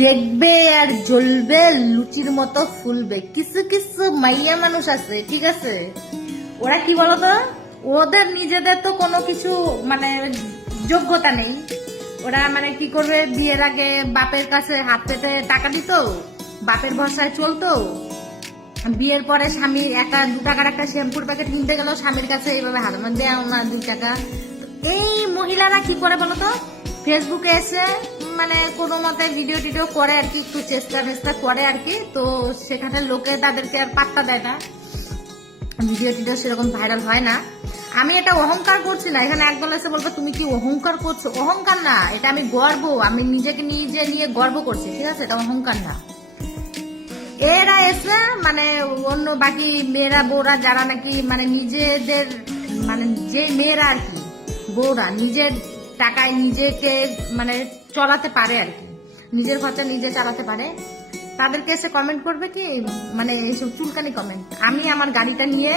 দেখবে আর জ্বলবে, লুচির মতো ফুলবে। কিছু কিছু মাইয়া মানুষ আছে, ঠিক আছে, ওরা কি বলতো, ওদের নিজেদের তো কোনো কিছু মানে যোগ্যতা নেই। ওরা মানে কি করবে, বিয়ের আগে বাপের কাছে হাত পেতে টাকা দিত, বাপের ভরসায় চলতো। বিয়ের পরে স্বামী একটা 2 টাকার একটা শ্যাম্পুর প্যাকেট কিনতে গেল, স্বামীর কাছে এইভাবে হাত দেও না 2 টাকা। এই মহিলারা কি করে বলতো, ফেসবুকে এসে মানে কোনো মতে ভিডিও টিডিও করে আর কি, একটু চেষ্টা করে আর কি। তো সেখানে লোকে তাদেরকে আর পাত্তা দেয় না, ভিডিও টিডিও সেরকম ভাইরাল হয় না। আমি এটা অহংকার করছি না, এখানে একদল এসে বলবো তুমি কি অহংকার করছো। অহংকার না, এটা আমি গর্ব, আমি নিজেকে নিজে নিয়ে গর্ব করছি, ঠিক আছে, এটা অহংকার না। এরা এসে মানে অন্য বাকি মেয়েরা বউরা যারা নাকি মানে নিজেদের মানে যে মেয়েরা আর কি বউরা নিজের টাকায় নিজেকে মানে চলাতে পারে আর কি, নিজের খরচা নিজে চালাতে পারে, তাদেরকে এসে কমেন্ট করবে কি মানে এইসব চুলকানি কমেন্ট। আমি আমার গাড়িটা নিয়ে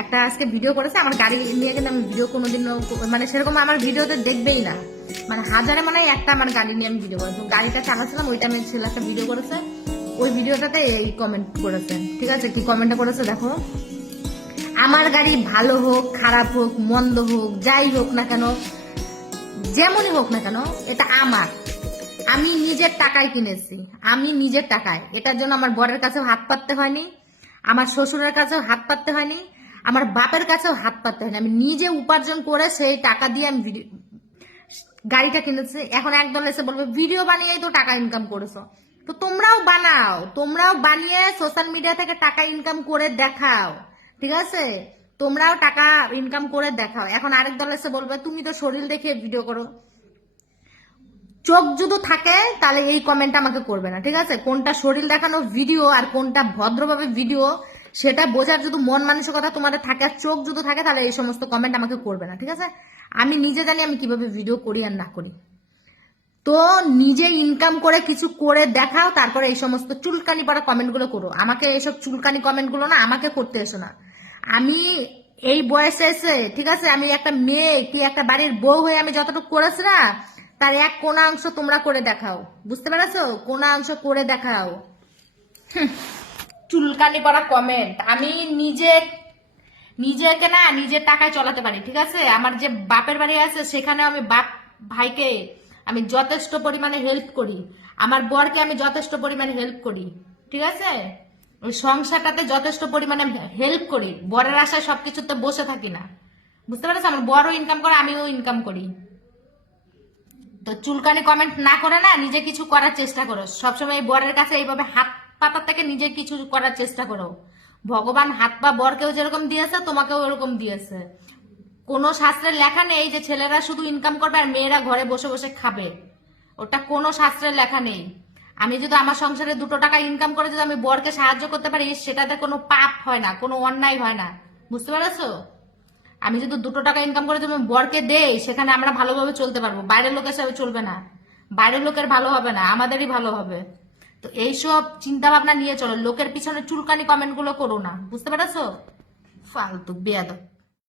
একটা আজকে ভিডিও করেছে, আমার গাড়ি নিয়ে কিন্তু আমি ভিডিও কোনোদিন মানে সেরকম আমার ভিডিওতে দেখবেই না, মানে হাজারে মানে একটা আমার গাড়ি নিয়ে আমি ভিডিও করেছি, গাড়িটা চালাচ্ছিলাম ওই টাইমে ছেলে একটা ভিডিও করেছে, ওই ভিডিওটাতে এই কমেন্ট করেছে, ঠিক আছে। কি কমেন্টটা করেছে দেখো, আমার গাড়ি ভালো হোক খারাপ হোক মন্দ হোক যাই হোক না কেন, যেমনই হোক না কেন, এটা আমার, আমি নিজের টাকায় কিনেছি, আমি নিজের টাকায়, এটার জন্য আমার বরের কাছেও হাত পাততে হয়নি, আমার শ্বশুরের কাছেও হাত পাততে হয়নি, আমার বাপের কাছেও হাত পাততে হয়নি, আমি নিজে উপার্জন করে সেই টাকা দিয়ে আমি গাড়িটা কিনেছি। এখন একদল এসে বলবে ভিডিও বানিয়েই তো টাকা ইনকাম করেছো, তো তোমরাও বানাও, তোমরাও বানিয়ে সোশ্যাল মিডিয়া থেকে টাকা ইনকাম করে দেখাও, ঠিক আছে, তোমরাও টাকা ইনকাম করে দেখাও। এখন আরেক দল এসে বলবে তুমি তো শরীর দেখে ভিডিও করো, চোখ যদি থাকে তাহলে এই কমেন্ট আমাকে করবে না, ঠিক আছে। কোনটা শরীর দেখানো ভিডিও আর কোনটা ভদ্রভাবে ভিডিও সেটা বোঝার যদি মন মানসিকতা তোমাদের থাকে আর চোখ যদি থাকে তাহলে এই সমস্ত কমেন্ট আমাকে করবে না, ঠিক আছে। আমি নিজে জানি আমি কিভাবে ভিডিও করি আর না করি। তো নিজে ইনকাম করে কিছু করে দেখাও, তারপরে এই সমস্ত চুলকানি পড়া কমেন্টগুলো করো। আমাকে এইসব চুলকানি কমেন্টগুলো না আমাকে করতে এসো না। আমি এই বয়সে এসে, ঠিক আছে, আমি একটা মেয়ে কি একটা বাড়ির বউ হয়ে আমি যতটুকু করেছি না, তার এক কোনা অংশ তোমরা করে দেখাও, বুঝতে পেরেছো, কোনা অংশ করে দেখাও। চুলকানি পড়া কমেন্ট। আমি নিজেকে না নিজের টাকায় চলাতে পারি, ঠিক আছে। আমার যে বাপের বাড়ি আছে সেখানে আমি বাপ ভাইকে আমি যথেষ্ট পরিমাণে হেল্প করি, আমার বরকে আমি যথেষ্ট পরিমাণে হেল্প করি, ঠিক আছে। ওই সংসারটাতে যথেষ্ট পরিমাণে হেল্প করি, বরের আশায় সবকিছুতে বসে থাকি না, বুঝতে পারছো। আমার বড়ও ইনকাম করে আমিও ইনকাম করি। তো চুলকানি কমেন্ট না করে না নিজে কিছু করার চেষ্টা করো, সবসময় বরের কাছে এইভাবে হাত পাতার থেকে নিজে কিছু করার চেষ্টা করো। ভগবান হাত পা বরকেও যেরকম দিয়েছে তোমাকেও ওরকম দিয়েছে। কোনো শাস্ত্রে লেখা নেই যে ছেলেরা শুধু ইনকাম করবে আর মেয়েরা ঘরে বসে বসে খাবে, ওটা কোনো শাস্ত্রে লেখা নেই। আমি যদি আমার সংসারে 2 টাকা ইনকাম করে যদি আমি বরকে সাহায্য করতে পারি সেটাতে কোনো পাপ হয় না, কোনো অন্যায় হয় না, বুঝতে পেরেছো। আমি যদি 2 টাকা ইনকাম করে যদি আমি বরকে দেই সেখানে আমরা ভালোভাবে চলতে পারবো, বাইরের লোকের সাথে চলবে না, বাইরের লোকের ভালো হবে না, আমাদেরই ভালো হবে। তো এইসব চিন্তা ভাবনা নিয়ে চলো, লোকের পিছনে চুলকানি কমেন্ট গুলো করো না, বুঝতে পেরেছো, ফালতু বেয়াদব।